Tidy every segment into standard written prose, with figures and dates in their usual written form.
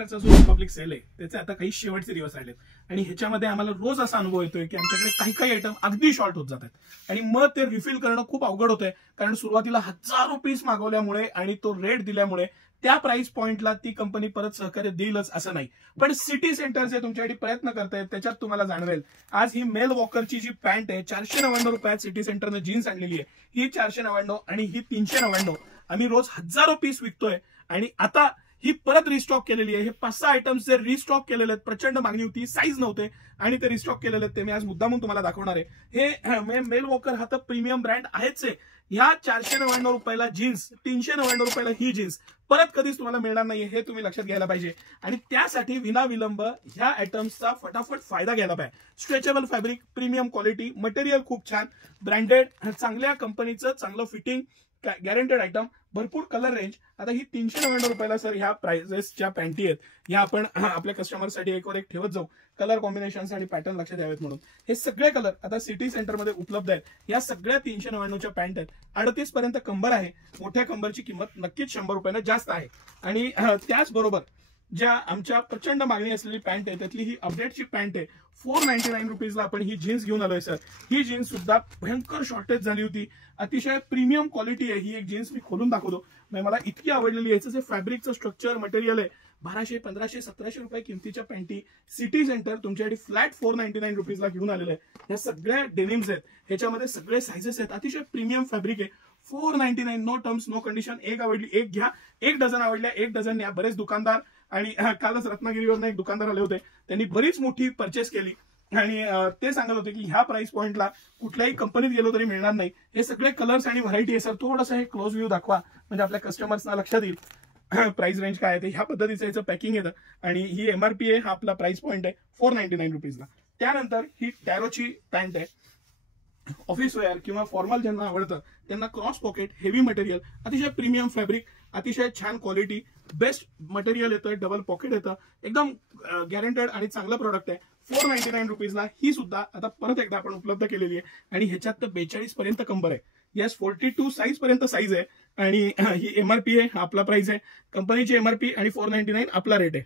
सेक्टरचा जो Republic sale आहे त्याचे आता काही शेवटचे दिवस राहिलेत आणि ह्याच्यामध्ये आम्हाला रोज असा अनुभव येतोय की आमच्याकडे काही काही आयटम अगदी शॉर्ट होत जातात आणि मग ते रिफिल करणं खूप अवघड होतंय, कारण सुरुवातीला हजारो पीस मागवल्यामुळे आणि तो रेट दिल्यामुळे त्या प्राइस पॉइंटला ती कंपनी परत सहकार्य देईलच असं नाही. पण सिटी सेंटर जे तुमच्यासाठी प्रयत्न करतायत त्याच्यात तुम्हाला जाणवेल. आज ही मेल वॉकरची जी पॅन्ट आहे 499 रुपयात सिटी सेंटरनं जीन्स आणलेली आहे, ही 499 आणि ही 399. आम्ही रोज हजारो पीस विकतोय आणि आता ही परत रिस्टॉक केलेली आहे. हे 5-6 आयटम्स जे रिस्टॉक केलेले आहेत, प्रचंड मागणी होती, साईज नव्हते आणि ते रिस्टॉक केलेले आहेत, ते मी आज मुद्दामून तुम्हाला दाखवणार आहे. हे मेल वॉकर हा तर प्रीमियम ब्रँड आहेच आहे. ह्या 499 रुपयाला जीन्स, 399 रुपयाला ही जीन्स परत कधीच तुम्हाला मिळणार नाहीये, हे तुम्ही लक्षात घ्यायला पाहिजे. आणि त्यासाठी विनाविलंब ह्या आयटम्सचा फटाफट फायदा घ्यायला पाहिजे. Stretchable fabric, premium quality, material खूप छान, ब्रँडेड, चांगल्या कंपनीचं, चांगलं फिटिंग, गॅरंटेड आयटम, भरपूर कलर रेंज. आता ही 399 रुपयाला सर ह्या प्राइसेसच्या पॅन्टी आहेत, ह्या आपण आपल्या कस्टमरसाठी एकवर एक ठेवत जाऊ. कलर कॉम्बिनेशन आणि पॅटर्न लक्षात द्यावेत म्हणून हे सगळे कलर आता सिटी सेंटरमध्ये उपलब्ध आहेत. या सगळ्या 399च्या पॅन्ट आहेत. 38 पर्यंत कंबर आहे. मोठ्या कंबरची किंमत नक्कीच 100 रुपयांना जास्त आहे. आणि त्याचबरोबर ज्या आमच्या प्रचंड मागणी असलेली पॅन्ट आहे त्यातली ही अपडेटची पॅन्ट आहे. 499 रुपीजला आपण ही जीन्स घेऊन आलोय सर. ही जीन्स सुद्धा भयंकर शॉर्टेज झाली होती. अतिशय प्रीमियम क्वालिटी आहे. ही एक जीन्स मी खोलून दाखवतो. मला इतकी आवडलेली आहे. जे फॅब्रिकचं स्ट्रक्चर मटेरियल आहे, 1200, 1500, 1700 रुपये किमतीच्या पॅन्टी सिटी सेंटर तुमच्यासाठी फ्लॅट 499 रुपीजला घेऊन आलेलं आहे. ह्या सगळ्या डेनिम्स आहेत, ह्याच्यामध्ये सगळे सायझेस आहेत. अतिशय प्रीमियम फॅब्रिक आहे. 499, नो टर्म्स नो कंडिशन. एक आवडली एक घ्या, एक डझन आवडल्या एक डझन न्या. बरेच दुकानदार आणि कालच रत्नागिरीवर एक दुकानदार आले होते, त्यांनी बरीच मोठी परचेस केली आणि ते सांगत होते की ह्या प्राइस पॉइंटला कुठल्याही कंपनीत गेलो तरी मिळणार नाही. हे सगळे कलर्स आणि व्हरायटी आहे सर. थोडंसं हे क्लोज व्ह्यू दाखवा म्हणजे आपल्या कस्टमर्सना लक्षात येईल प्राइस रेंज काय आहे ते. ह्या पद्धतीचं याचं पॅकिंग येतं आणि ही एमआरपी आहे. हा आपला प्राइस पॉइंट आहे 499 रुपीजला. त्यानंतर ही टॅरोची पॅन्ट आहे. ऑफिस वेअर किंवा फॉर्मल ज्यांना आवडतं त्यांना क्रॉस पॉकेट, हेवी मटेरियल, अतिशय प्रीमियम फॅब्रिक, अतिशय छान क्वालिटी, बेस्ट मटेरियल येतं, डबल पॉकेट येतं, एकदम गॅरंटेड आणि चांगलं प्रोडक्ट आहे. 499 रुपीजला ही सुद्धा आता परत एकदा आपण उपलब्ध केलेली आहे. आणि ह्याच्यात तर 42 पर्यंत कंबर आहे. येस, 42 साईज पर्यंत साईज आहे आणि ही एमआरपी आहे, आपला प्राइस आहे. कंपनीची एमआरपी आणि 499 आपला रेट आहे.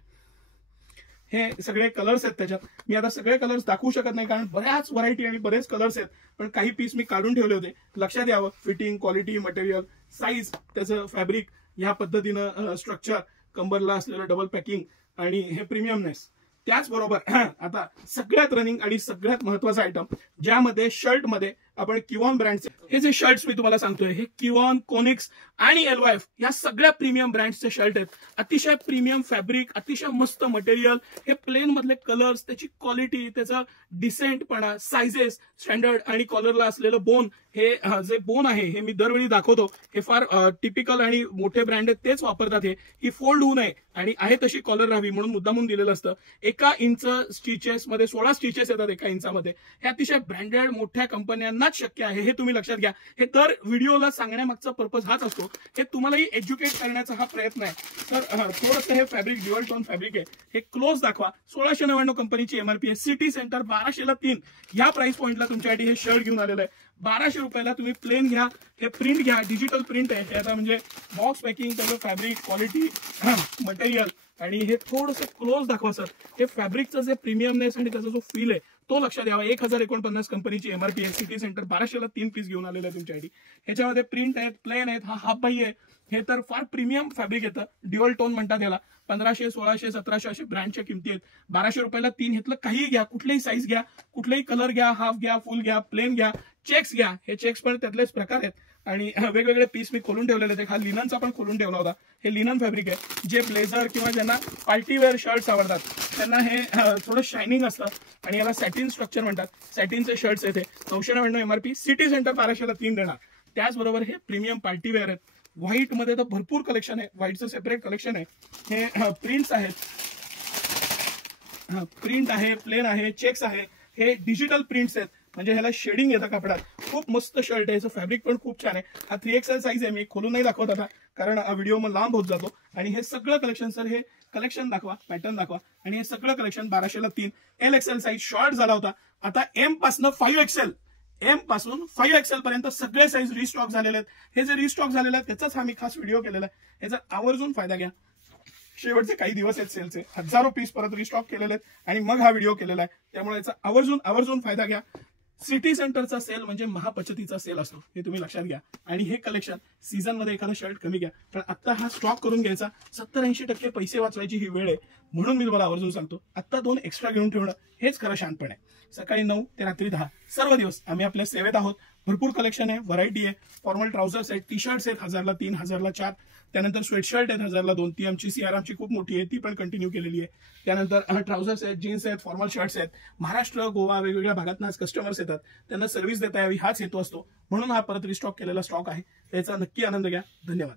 हे सगळे कलर्स आहेत त्याच्यात. मी आता सगळे कलर्स दाखवू शकत नाही कारण बऱ्याच व्हरायटी आणि बरेच कलर्स आहेत, पण काही पीस मी काढून ठेवले होते. लक्षात यावं, फिटिंग, क्वालिटी, मटेरियल, साईज, त्याचं फॅब्रिक, ह्या पद्धतीनं स्ट्रक्चर, कंबरला असलेलं डबल पॅकिंग आणि हे प्रीमियमनेस. त्याचबरोबर आता सगळ्यात रनिंग आणि सगळ्यात महत्वाचा आयटम ज्यामध्ये शर्टमध्ये आपण किवॉन ब्रँडचे हे जे शर्ट्स मी तुम्हाला सांगतोय, हे किवॉन, कोनिक्स आणि एलवायएफ या सगळ्या प्रीमियम ब्रँड्सचे शर्ट आहेत. अतिशय प्रीमियम फॅब्रिक, अतिशय मस्त मटेरियल, हे प्लेन मधले कलर्स, त्याची क्वालिटी, त्याचा डिसेंटपणा, सायझेस, स्टँडर्ड आणि कॉलरला असलेलं बोन. हे जे बोन आहे हे मी दरवेळी दाखवतो. हे फार टिपिकल आणि मोठे ब्रँड आहेत तेच वापरतात. ही फोल्ड होऊ नये आणि आहे तशी कॉलर राहावी म्हणून मुद्दामून दिलेलं असतं. 1 इंच स्टिचेस मध्ये 16 स्टिचेस येतात 1 इंचामध्ये. हे अतिशय ब्रँडेड मोठ्या कंपन्यांनाच शक्य आहे, हे तुम्ही लक्षात घ्या. हे दर व्हिडिओला सांगण्यामागचा पर्पज हाच असतो. हे तुम्हालाही एज्युकेट करण्याचा हा प्रयत्न आहे. तर थोडंसं हे फॅब्रिक ड्युअल टोन फॅब्रिक आहे. हे क्लोज दाखवा. 1699 कंपनीची एमआरपी आहे. सिटी सेंटर 1200ला 3 या प्राइस पॉइंटला तुमच्यासाठी हे शर्ट घेऊन आलेलं आहे. 1200 रुपयाला तुम्ही प्लेन घ्या, हे प्रिंट घ्या, डिजिटल प्रिंट आहे. हे आता म्हणजे बॉक्स पॅकिंग, त्याचं फॅब्रिक, क्वालिटी, मटेरियल आणि हे थोडंसं क्लोज दाखवा सर. हे फॅब्रिकचं जे प्रीमियमनेस आणि त्याचा जो फील आहे तो लक्षात द्यावा. 1049 कंपनीची एमआरपी आहे. सिटी सेंटर 1200ला 3 पीस घेऊन आलेले आहे तुमच्यासाठी. ह्याच्यामध्ये प्रिंट आहेत, प्लेन आहेत, हा हाफ बाई आहे. हे तर फार प्रीमियम फॅब्रिक येतं. ड्युअल टोन म्हणतात याला. 1500, 1600, 1700 असे ब्रँडच्या किमती आहेत. 1200 रुपयाला 3 घेतलं. काही घ्या, कुठलेही साईज घ्या, कुठलेही कलर घ्या, हाफ घ्या, फुल घ्या, प्लेन घ्या, चेक्स घ्या. हे चेक्स पण त्यातलेच प्रकार आहेत आणि वेगवेगळे पीस मी खोलून ठेवलेले आहेत. हा लिननचा पण खोलून ठेवला होता. हे लिनन फॅब्रिक आहे. जे ब्लेझर किंवा ज्यांना पार्टीवेअर शर्ट्स आवडतात त्यांना हे थोडं शायनिंग असतं आणि याला सॅटिन स्ट्रक्चर म्हणतात. सॅटिनचे शर्ट्स आहेत. 999 एमआरपी. सिटी सेंटर 1200ला 3 देणार. त्याचबरोबर हे प्रीमियम पार्टीवेअर आहेत. व्हाईट मध्ये तर भरपूर कलेक्शन आहे. व्हाईटचं सेपरेट कलेक्शन आहे. हे प्रिंट्स आहेत, प्रिंट आहे, प्लेन आहे, चेक्स आहे. हे डिजिटल प्रिंट्स आहेत म्हणजे ह्याला शेडिंग येतं कपड्यात. खूप मस्त शर्ट आहे. याचं फॅब्रिक पण खूप छान आहे. हा 3XL साईज आहे. मी खोलून नाही दाखवत आता कारण व्हिडिओ मग लांब होत जातो. आणि हे सगळं कलेक्शन सर, हे कलेक्शन दाखवा, पॅटर्न दाखवा. आणि हे सगळं कलेक्शन 1200ला 3. LXL साईज शॉर्ट झाला होता. आता M पासून 5XL, M पासून 5XL पर्यंत सगळे साईज रिस्टॉक झालेले आहेत. हे जे रिस्टॉक झालेले आहेत त्याचाच हा मी खास व्हिडिओ केलेला आहे. याचा आवर्जून फायदा घ्या. शेवटचे काही दिवस आहेत सेलचे, हजारो पीस परत रिस्टॉक केलेले आहेत आणि मग हा व्हिडिओ केलेला आहे. त्यामुळे याचा आवर्जून फायदा घ्या. सिटी सेंटरचा सेल म्हणजे महापचतीचा सेल असतो, हे तुम्ही लक्षात घ्या. आणि हे कलेक्शन सीझन मध्ये एखादा शर्ट कमी घ्या, पण आता हा स्टॉक करून घ्यायचा. 70-80% पैसे वाचवायची ही वेळ आहे, म्हणून मी तुम्हाला आवर्जून सांगतो. आता 2 एक्स्ट्रा घेऊन ठेवणं हेच खरं शहाणपण आहे. सकाळी 9 ते रात्री 10 सर्व दिवस आम्ही आपल्या सेवेत आहोत. भरपूर कलेक्शन आहे, व्हरायटी आहे. फॉर्मल ट्राउझर्स आहेत, टी शर्ट्स आहेत 1000ला 3, 1000ला 4. त्यानंतर स्वेटशर्ट आहेत 1000ला 2. ती आमची सीआरएमची खूप मोठी आहे, ती पण कंटिन्यू केलेली आहे. त्यानंतर ट्राउझर्स आहेत, जीन्स आहेत, फॉर्मल शर्ट्स आहेत. महाराष्ट्र, गोवा वेगवेगळ्या भागातून आज कस्टमर्स येतात, त्यांना सर्व्हिस देता यावी हाच हेतू असतो. म्हणून हा परत रिस्टॉक केलेला स्टॉक आहे, त्याचा नक्की आनंद घ्या. धन्यवाद.